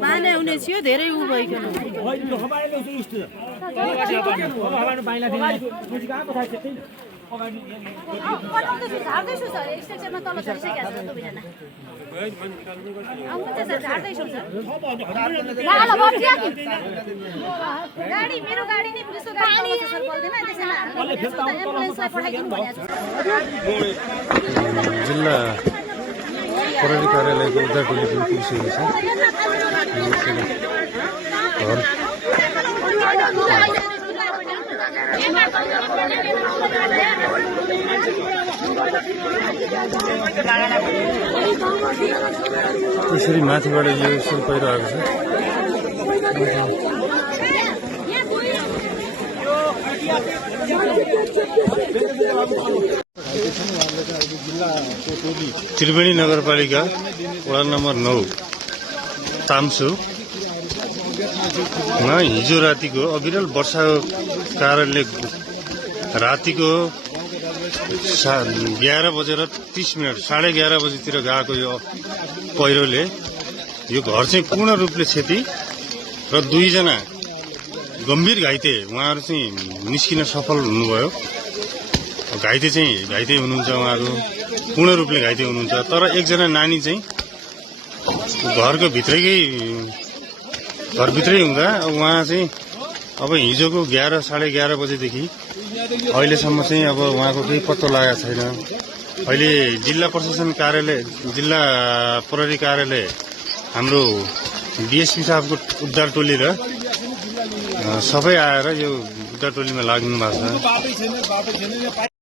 माने हुने थियो धेरै उ भइकन गाडी मेरो गाडी नै पुलिसको गाडी सर बोल्दैन त्यसैले एम्बुलेन्सलाई पठाइदिनु भनेको जिल्ला प्रहरी कार्यालयको उद्धार टोली पनि पुगिसकेको छ। त्यसरी माथिबाट यो सुरु पहिरो आएको छ। त्रिवेणी नगरपालिका वडा नम्बर 9 तामसुमा हिजो रातिको अविरल वर्षाको कारणले रातिको 11:30 11:30 बजीतिर गएको यो पहिरोले यो घर चाहिँ पूर्ण रूपले क्षति र 2 जना गम्भीर घाइते उहाँहरू चाहिँ निस्किन सफल हुनुभयो। घाइते हुनुहुन्छ, उहाँहरू पूर्ण रूपले घाइते हुनुहुन्छ। तर एकजना नानी चाहिँ घरभित्रै हुँदा उहाँ चाहिँ अब हिजोको 11:30 बजेदेखि अहिलेसम्म चाहिँ अब उहाँको केही पत्तो लागेको छैन। अहिले जिल्ला प्रशासन कार्यालय, जिल्ला प्रहरी कार्यालय, हाम्रो डीएसपी साहबको उद्धार टोली र सबै आएर यो उद्धार टोलीमा लाग्नु भएको छ।